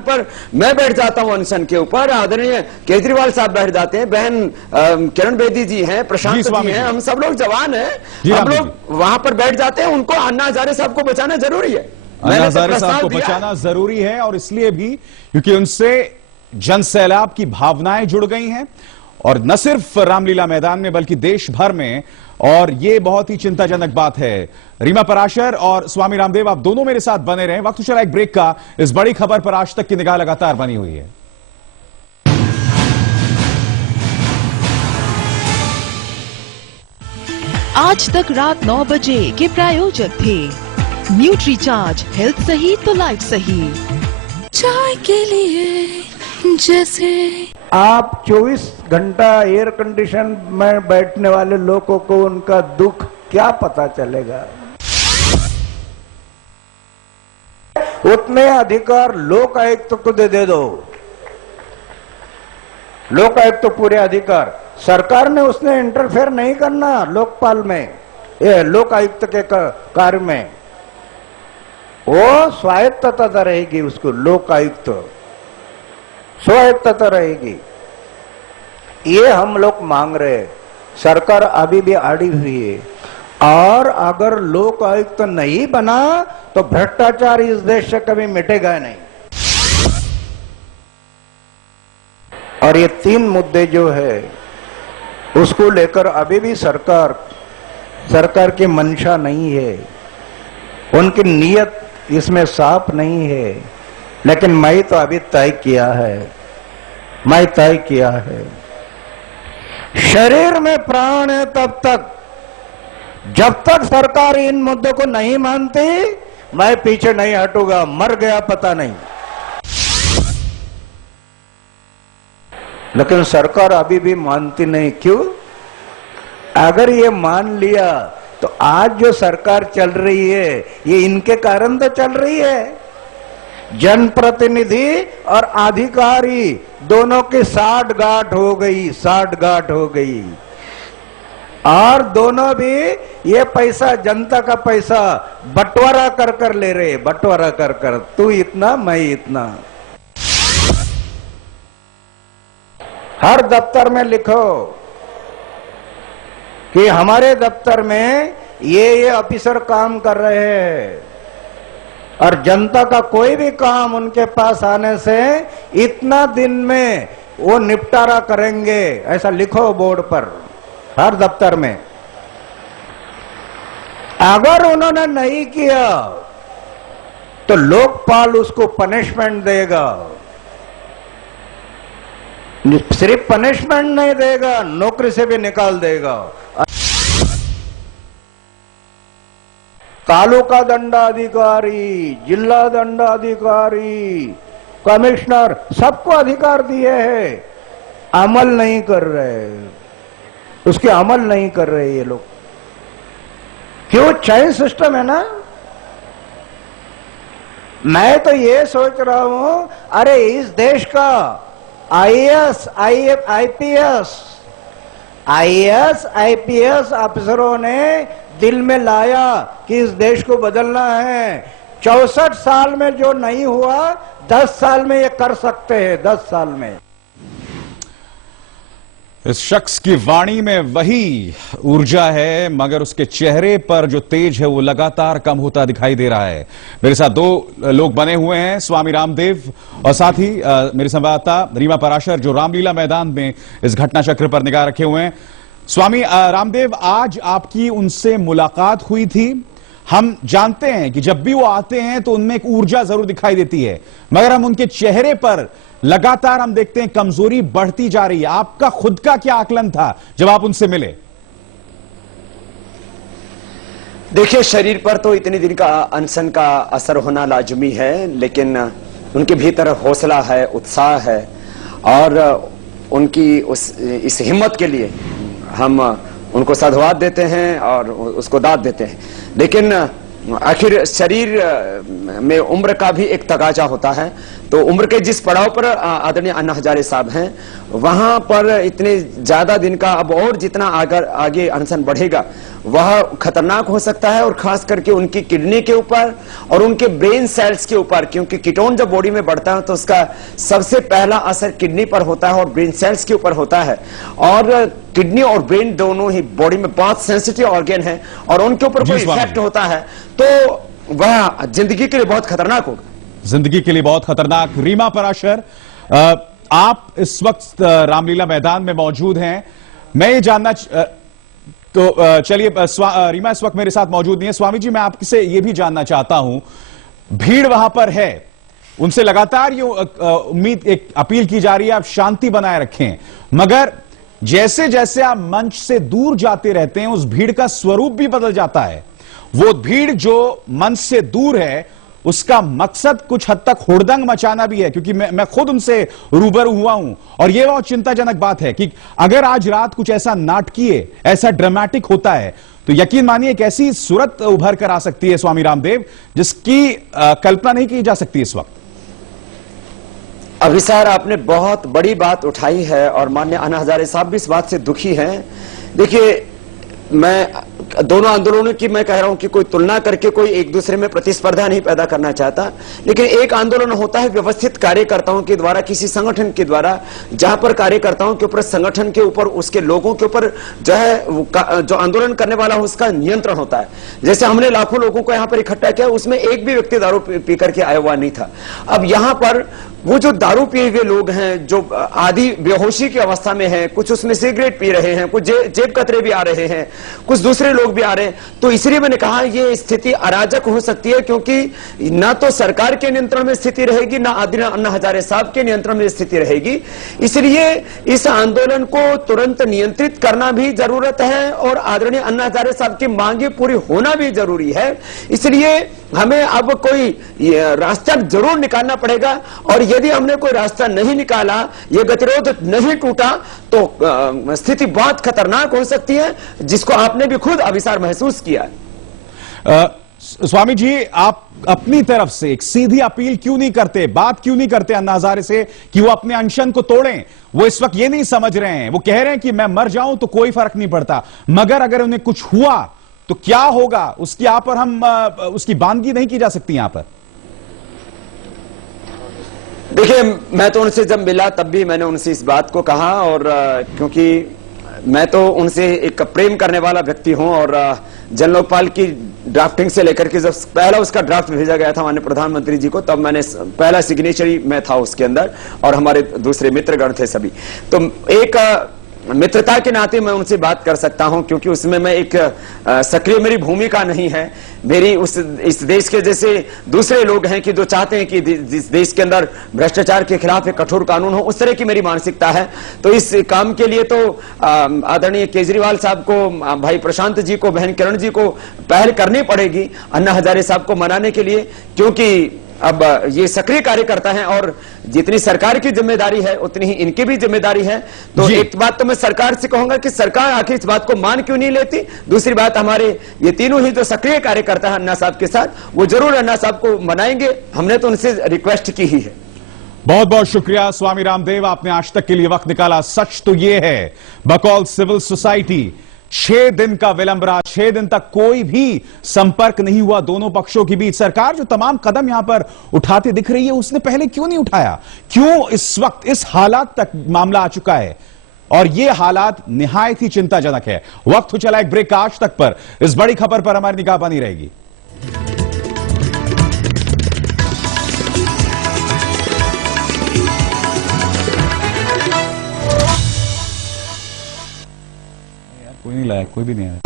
पर मैं बैठ जाता हूं अनशन के ऊपर, आदरणीय केजरीवाल साहब बैठ जाते हैं, बहन किरण बेदी जी हैं, प्रशांत जी हैं, हम सब लोग जवान हैं, हम लोग वहां पर बैठ जाते हैं। उनको अन्ना हजारे साहब को बचाना जरूरी है, अन्ना हजारे साहब को बचाना जरूरी है, और इसलिए भी क्योंकि उनसे जन सैलाब की भावनाएं जुड़ गई हैं, और न सिर्फ रामलीला मैदान में बल्कि देश भर में, और ये बहुत ही चिंताजनक बात है। रीमा पराशर और स्वामी रामदेव, आप दोनों मेरे साथ बने रहे। वक्त चला एक ब्रेक का। इस बड़ी खबर पर आज तक की निगाह लगातार बनी हुई है। आज तक रात 9 बजे के प्रायोजक थे न्यूट्रीचार्ज, हेल्थ सही तो लाइफ सही। चाय के लिए जैसे आप 24 घंटा एयर कंडीशन में बैठने वाले लोगों को उनका दुख क्या पता चलेगा? उतने अधिकार लोक आयुक्त को दे दो। लोक आयुक्त तो पूरे अधिकार, सरकार ने उसने इंटरफेयर नहीं करना लोकपाल में, ये लोक आयुक्त के कार्य में। वो स्वायत्तता रहेगी, उसको लोक आयुक्त स्वायत्तता रहेगी। ये हम लोग मांग रहे हैं, सरकार अभी भी अड़ी हुई है। और अगर लोक आयुक्त नहीं बना तो भ्रष्टाचार इस देश से कभी मिटेगा नहीं। और ये 3 मुद्दे जो है उसको लेकर अभी भी सरकार की मंशा नहीं है, उनकी नीयत इसमें साफ नहीं है। लेकिन मैं तो अभी तय किया है, शरीर में प्राण है तब तक, जब तक सरकार इन मुद्दों को नहीं मानती मैं पीछे नहीं हटूंगा। मर गया पता नहीं, लेकिन सरकार अभी भी मानती नहीं। क्यों? अगर ये मान लिया तो आज जो सरकार चल रही है ये इनके कारण तो चल रही है। जनप्रतिनिधि और अधिकारी दोनों की साठगांठ हो गई, और दोनों भी ये पैसा, जनता का पैसा बंटवारा कर ले रहे, बंटवारा कर तू इतना मैं इतना। हर दफ्तर में लिखो कि हमारे दफ्तर में ये ऑफिसर काम कर रहे हैं, और जनता का कोई भी काम उनके पास आने से इतना दिन में वो निपटारा करेंगे, ऐसा लिखो बोर्ड पर हर दफ्तर में। अगर उन्होंने नहीं किया तो लोकपाल उसको पनिशमेंट देगा। सिर्फ पनिशमेंट नहीं देगा, नौकरी से भी निकाल देगा। तालुका दंडाधिकारी, जिला दंडाधिकारी, कमिश्नर, सबको अधिकार दिए हैं, अमल नहीं कर रहे, उसके अमल नहीं कर रहे ये लोग। क्यों? चेन सिस्टम है ना। मैं तो ये सोच रहा हूं, अरे इस देश का आईएएस, आईपीएस अफसरों ने दिल में लाया कि इस देश को बदलना है। 64 साल में जो नहीं हुआ 10 साल में ये कर सकते हैं, 10 साल में। इस शख्स की वाणी में वही ऊर्जा है, मगर उसके चेहरे पर जो तेज है वो लगातार कम होता दिखाई दे रहा है। मेरे साथ 2 लोग बने हुए हैं, स्वामी रामदेव और साथ ही मेरे संवाददाता रीमा पराशर, जो रामलीला मैदान में इस घटना चक्र पर निगाह रखे हुए हैं। स्वामी रामदेव, आज आपकी उनसे मुलाकात हुई थी। हम जानते हैं कि जब भी वो आते हैं तो उनमें एक ऊर्जा जरूर दिखाई देती है, मगर हम उनके चेहरे पर लगातार हम देखते हैं कमजोरी बढ़ती जा रही है। आपका खुद का क्या आकलन था जब आप उनसे मिले? देखिए, शरीर पर तो इतने दिन का अनशन का असर होना लाजमी है, लेकिन उनके भीतर हौसला है, उत्साह है, और उनकी इस हिम्मत के लिए हम उनको साधुवाद देते हैं और उसको दाद देते हैं। लेकिन आखिर शरीर में उम्र का भी एक तकाजा होता है। तो उम्र के जिस पड़ाव पर आदरणीय अन्ना हजारे साहब हैं, वहां पर इतने ज्यादा दिन का अब और जितना आगे अनशन बढ़ेगा वह खतरनाक हो सकता है, और खास करके उनकी किडनी के ऊपर और उनके ब्रेन सेल्स के ऊपर, क्योंकि कीटोन जब बॉडी में बढ़ता है तो उसका सबसे पहला असर किडनी पर होता है और ब्रेन सेल्स के ऊपर होता है। और किडनी और ब्रेन दोनों ही बॉडी में बहुत सेंसिटिव ऑर्गन है, और उनके ऊपर कोई इफेक्ट होता है तो वह जिंदगी के लिए बहुत खतरनाक होगा। जिंदगी के लिए बहुत खतरनाक। रीमा पराशर, आप इस वक्त रामलीला मैदान में मौजूद हैं। मैं ये जानना तो चलिए, रीमा इस वक्त मेरे साथ मौजूद नहीं है। स्वामी जी, मैं आपसे ये भी जानना चाहता हूं, भीड़ वहां पर है, उनसे लगातार ये उम्मीद, एक अपील की जा रही है आप शांति बनाए रखें, मगर जैसे जैसे आप मंच से दूर जाते रहते हैं उस भीड़ का स्वरूप भी बदल जाता है। वो भीड़ जो मंच से दूर है उसका मकसद कुछ हद तक हुड़दंग मचाना भी है, क्योंकि मैं खुद उनसे रूबरू हुआ हूं, और यह बहुत चिंताजनक बात है कि अगर आज रात कुछ ऐसा नाटकीय, ऐसा ड्रामेटिक होता है तो यकीन मानिए एक ऐसी सूरत उभर कर आ सकती है स्वामी रामदेव, जिसकी कल्पना नहीं की जा सकती इस वक्त। अभिसार, आपने बहुत बड़ी बात उठाई है और माननीय अन्ना हजारे साहब भी इस बात से दुखी हैं। देखिए, मैं दोनों आंदोलनों की मैं कह रहा हूं कि कोई तुलना करके कोई एक दूसरे में प्रतिस्पर्धा नहीं पैदा करना चाहता, लेकिन एक आंदोलन होता है व्यवस्थित कार्यकर्ताओं के द्वारा, किसी संगठन के द्वारा, जहां पर कार्यकर्ताओं के ऊपर, संगठन के ऊपर, उसके लोगों के ऊपर जो है जो आंदोलन करने वाला हो उसका नियंत्रण होता है। जैसे हमने लाखों लोगों को यहां पर इकट्ठा किया, उसमें एक भी व्यक्ति दारू पी करके आया हुआ नहीं था। अब यहां पर वो जो दारू पिए हुए लोग हैं, जो आधी बेहोशी की अवस्था में हैं, कुछ उसमें सिगरेट पी रहे हैं, कुछ जेब कतरे भी आ रहे हैं, कुछ दूसरे लोग भी आ रहे हैं, तो इसलिए मैंने कहा ये स्थिति अराजक हो सकती है, क्योंकि ना तो सरकार के नियंत्रण में स्थिति रहेगी, ना आदरणीय अन्ना हजारे साहब के नियंत्रण में स्थिति रहेगी। इसलिए इस आंदोलन को तुरंत नियंत्रित करना भी जरूरत है और आदरणीय अन्ना हजारे साहब की मांगे पूरी होना भी जरूरी है। इसलिए हमें अब कोई रास्ता जरूर निकालना पड़ेगा, और यदि हमने कोई रास्ता नहीं निकाला, ये गतिरोध नहीं टूटा, तो स्थिति बहुत खतरनाक हो सकती है, जिसको आपने भी खुद अभिसार महसूस किया है। स्वामी जी, आप अपनी तरफ से एक सीधी अपील क्यों नहीं करते, बात क्यों नहीं करते अन्ना हजारे से कि वो अपने अनशन को तोड़ें? वो इस वक्त ये नहीं समझ रहे हैं, वो कह रहे हैं कि मैं मर जाऊं तो कोई फर्क नहीं पड़ता, मगर अगर उन्हें कुछ हुआ तो क्या होगा, उसकी यहां पर हम उसकी बानगी नहीं की जा सकती यहां पर। देखिए, मैं तो उनसे जब मिला तब भी मैंने उनसे इस बात को कहा, और क्योंकि मैं तो उनसे एक प्रेम करने वाला व्यक्ति हूं, और जन लोकपाल की ड्राफ्टिंग से लेकर के जब पहला उसका ड्राफ्ट भेजा गया था माननीय प्रधानमंत्री जी को, तब मैंने पहला सिग्नेचरी में था उसके अंदर, और हमारे दूसरे मित्रगण थे सभी। तो एक मित्रता के नाते मैं उनसे बात कर सकता हूं, क्योंकि उसमें मैं एक सक्रिय मेरी भूमिका नहीं है। मेरी इस देश के जैसे दूसरे लोग हैं कि जो चाहते हैं कि जिस देश के अंदर भ्रष्टाचार के खिलाफ एक कठोर कानून हो, उस तरह की मेरी मानसिकता है। तो इस काम के लिए तो आदरणीय केजरीवाल साहब को, भाई प्रशांत जी को, बहन किरण जी को पहल करनी पड़ेगी अन्ना हजारे साहब को मनाने के लिए, क्योंकि अब ये सक्रिय कार्यकर्ता हैं, और जितनी सरकार की जिम्मेदारी है उतनी ही इनकी भी जिम्मेदारी है। तो एक बात तो मैं सरकार से कहूंगा कि सरकार आखिर इस बात को मान क्यों नहीं लेती। दूसरी बात, हमारे ये तीनों ही जो सक्रिय कार्यकर्ता हैं अन्ना साहब के साथ, वो जरूर अन्ना साहब को मनाएंगे। हमने तो उनसे रिक्वेस्ट की ही है। बहुत बहुत शुक्रिया स्वामी रामदेव, आपने आज तक के लिए वक्त निकाला। सच तो यह है, बकौल सिविल सोसाइटी 6 दिन का विलंब रहा, 6 दिन तक कोई भी संपर्क नहीं हुआ दोनों पक्षों के बीच। सरकार जो तमाम कदम यहां पर उठाती दिख रही है, उसने पहले क्यों नहीं उठाया? क्यों इस वक्त इस हालात तक मामला आ चुका है? और ये हालात निहायत ही चिंताजनक है। वक्त हो चला एक ब्रेक का। आज तक पर इस बड़ी खबर पर हमारी निगाह बनी रहेगी। कोई नहीं लाया, कोई भी नहीं आया।